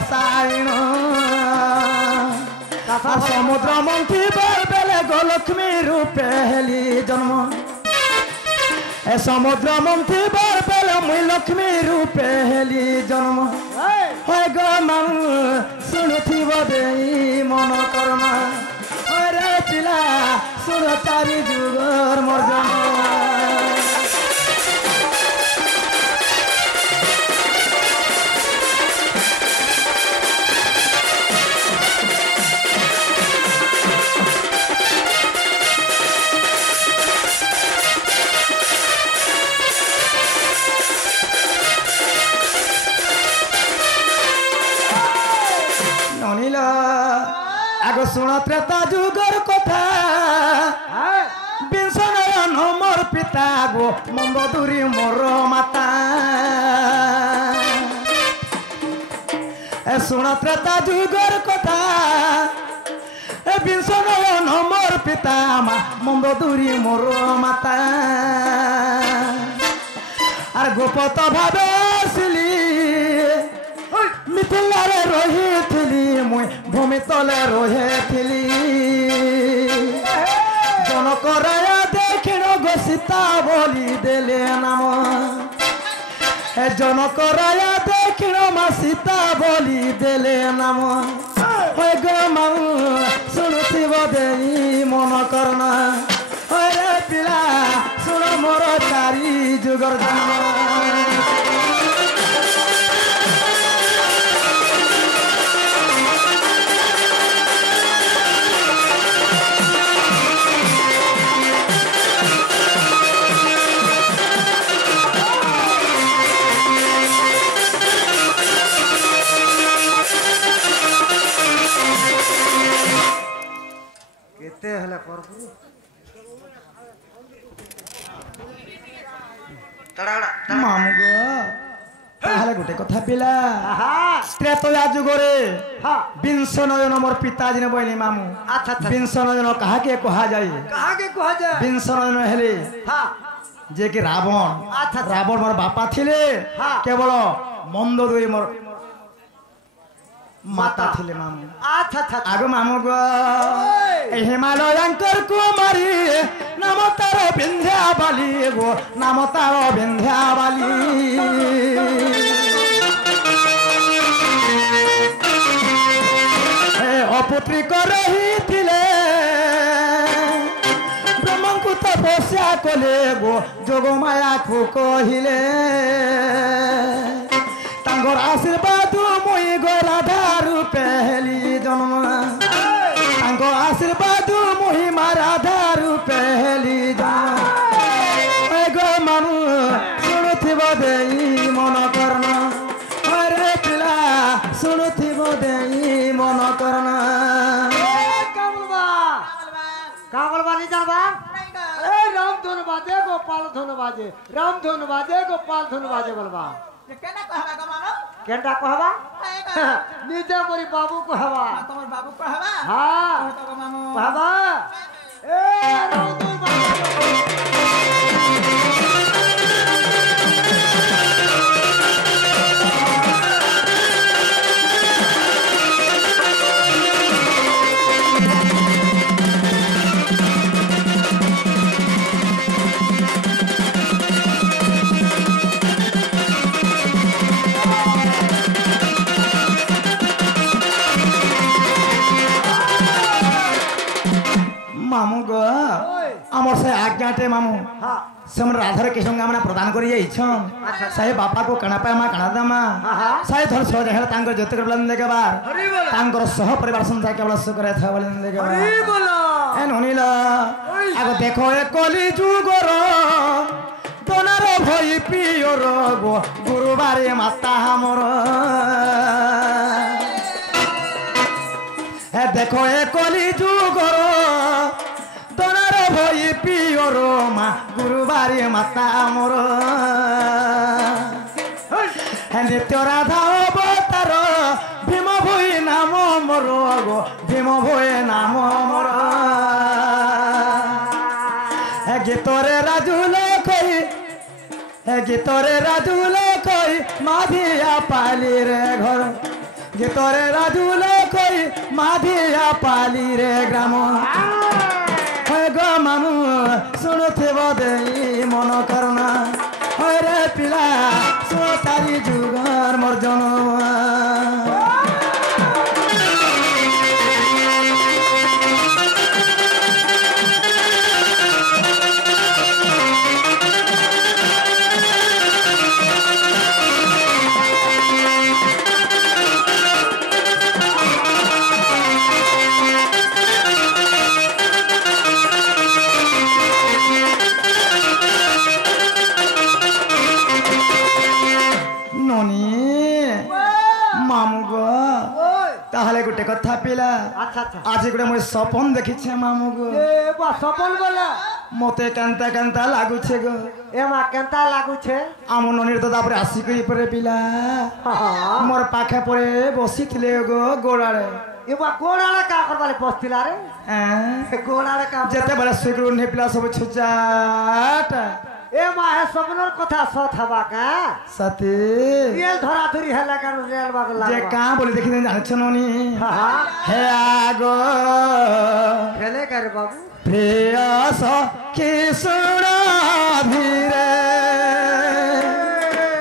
रसायन समुद्र मंथी बेले गोलक्ष्मी रूपे हेली जन्म ए समुद्र मंथी बेले मुई लक्ष्मी रूपे हेली जन्म है गो मान शुणुथिब देई मन करमा रे पिला सुन तारी जुगर मोर जन्म आगो सुन त्रेता जुगर कथा बिंश नयन मोर पिता गो मंदोदरी मोर माता ए सुन त्रेता जुगर कथा ए बिंश नयन मोर पिता मंदोदरी मोर माता आर गोपत भावे आसिली मिथिलारे रही मुई भूमि तले रही जनक राया देखिण गो सीता बोली देले नाम जनक राया देखिण मा सीता बोली देले नाम गो माऊ शुणुथिब देई मन करना रे पिला शुण मोर चारी जुगर जन्म मामू गो ताहले गोटे कथा पिला त्रेतया जुगरे बिंश नयन मोर पिताजी ने बोली मामू बिंश नयन कहा के कहा जाए बिंश नयन हेले जे कि रावण रावण मोर बापा थिले केवल मंदोदरी मोर माता थिले मामू आगो मामू गो हिमालयांकर कुमारी नाम तार विंध्यावाली गो नाम तार विंध्यावाली अपुत्री रही थिले ब्रह्मଙ୍କୁ तपस्या कले गो जोगमाया को कहिले तांगर आशीर्वाद मुई गो राधा रूपे हेली जन्म तांगर आशीर्वाद मुही मा राधा रूपे हेली जन्म गो मानु शुणुथिब देई मन करना रे पिला शुणुथिब देई मन करना कामलबा नहीं जानबा राम धुन बाजे गोपाल धुन बाजे राम धुन बाजे गोपाल धुन बाजे बोलबा केना कहबा ग मानो केनटा कहबा निजे मोरी बाबू कहबा तोर बाबू कहबा हां तो ग मानो कहबा ए राम धुन बाजे मामू गो आमर से आज्ञाटे मामू से राधार कृष्ण का मैंने प्रदान कर साहे बापा को कणा पामा कणा दामा साहे धर सह जहे तांकर जत कर बलन देके बार तांकर सह परिवार संसार केवल सुख करे था बलन देके बार हरि बोलो ए ननिला आगो देखो ए कली जुगर तोनार भई पियर गो गुरुबारे माता हमर ए देखो ए कली जुगर तोनार भई पियर मा गुरुबारे माता मोर नित्य राधा अवतार भीम भई नाम मोर गो भीम भई नाम मोर गीतरे राजुल कई गीतरे राजुल कई माधिया पाली रे घर ভিতরে রাজুলে কই মাধিয়া পালি রে গ্রাম গো মামু শুণুথিব দেই মন করুণা রে পিলা শুণ তারি যুগর মোর জনম তাহলে গোটে কথা পিলা আচ্ছা আচ্ছা আজ গোটে মুই স্বপন দেখিছে মামু গো এ বা সপন বলে মতে কেনতা কেনতা লাগুছে গো এ মা কেনতা লাগুছে আম ননির দাদা পরে আসিকি পরে পিলা মোর পাখে পরে বসিছিলে গো গোড়ারে এ বা গোড়াড়ে কা করবালে বসতিলা রে গোড়াড়ে কা যেতেবেলে সুইগুলো নে পিলা সব ছুচাট এ মা হে স্বপ্নর কথা সত হবা কা সাথে রেল ধরা ধরি হেলা কান রেল বাগ যে লাগবা কা বলে দেখি জানছ ননি হে আগো খেলে কার বাবু প্রিয়স কিশোর ধীরে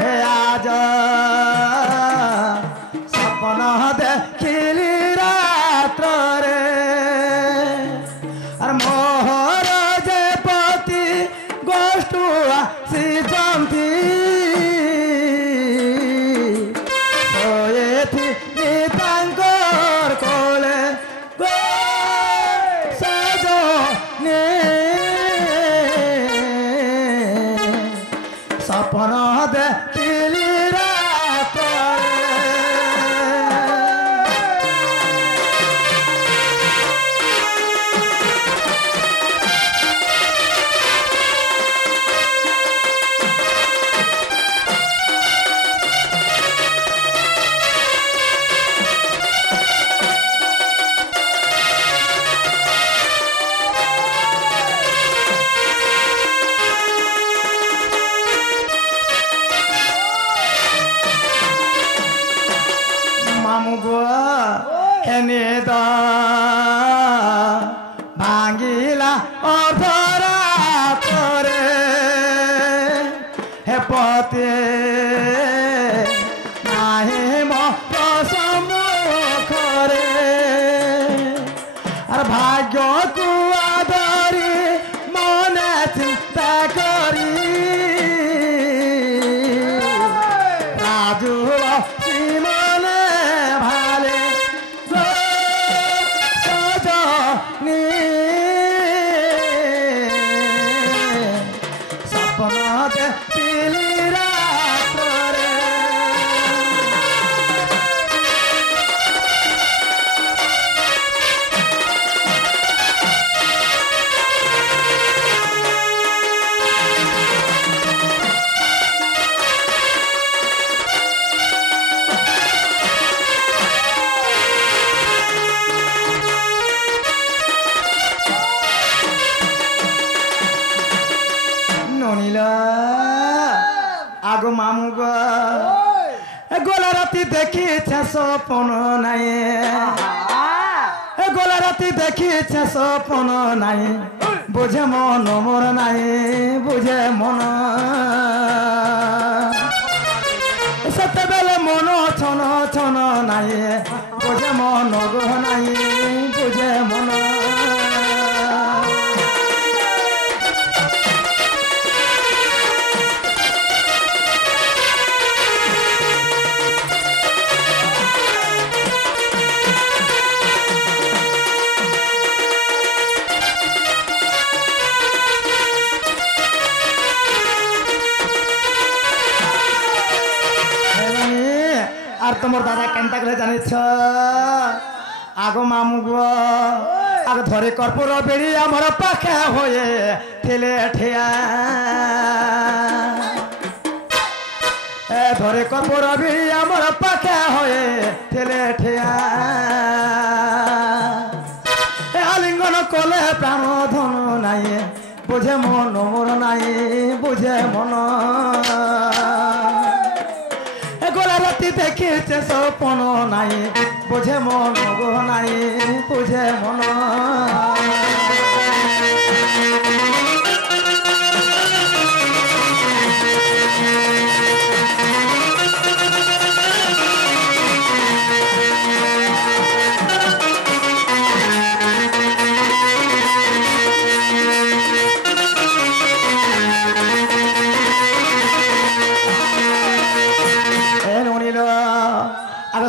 হে আজ স্বপ্ন দেখিলি রাত্রে আর মোহর যে পতি গোষ্ঠু আসিছন্তি তাঙ্কর কোলে স্বপ্ন দেখিলি রাত্রে হেনে ভাঙিলা অধরা করে হে পতে নাহি সম্মুখরে আর ভাগ্য কুয়া ধরি মনে চিন্তা করি রাজু মনে ভালে স্বপ্ন দেখিলি রাত্রে ননিলা আগো মামু গো গোলা রাতি দেখিছে স্বপ্ন নাই গোলা রাতি দেখিছে স্বপ্ন নাই বুঝে মন মোর নাই বুঝে মন সেতবেলে মন ছন ছন নাই বুঝে মন গো নাই বুঝে মন আর তোমার দাদা কেনটা করে জানিছ আগো মামু গো আগ ধরে কর্পূর বেড়ি আমার পাখে হয়ে ঠেলে ঠেয়া ধরে কর্পূর বেড়ি আমার পাখে হয়ে ঠেলে ঠেয়া আলিঙ্গন কলে প্রাণ ধন নাই বুঝে মন মোর নাই বুঝে মন গোলা রাতি দেখিছে স্বপ্ন নাই বুঝে মন গো নাই বুঝে মন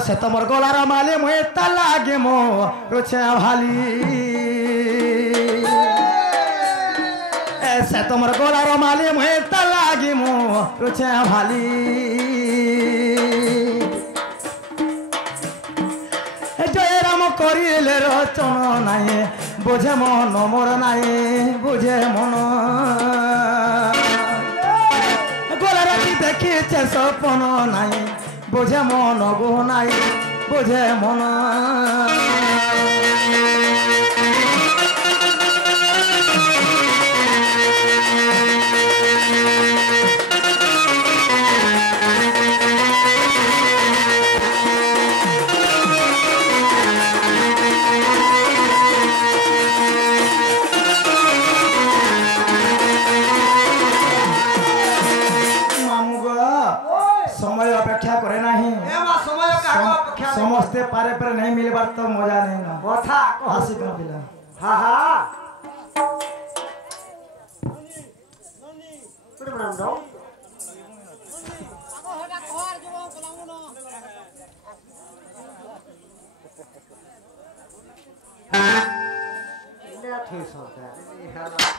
সে তোমার গলার মালে মুয়ে তা লাগে মো রুছে ভালি সে তোমার গলার মালে মুয়ে তা লাগে মো রুছে ভালি জয় রাম করিলে রচন নাই বুঝে মন মোর নাই বুঝে মন গলার দেখিছে স্বপ্ন নাই বুঝে মন গো নাই বুঝে মন समय अपेक्षा करे नहीं समझते पारे पर नहीं मिलबार तो मजा नहीं ना कथा हसी का पिला हा हा पुरे प्रणाम दो इन्हें ठेस होता है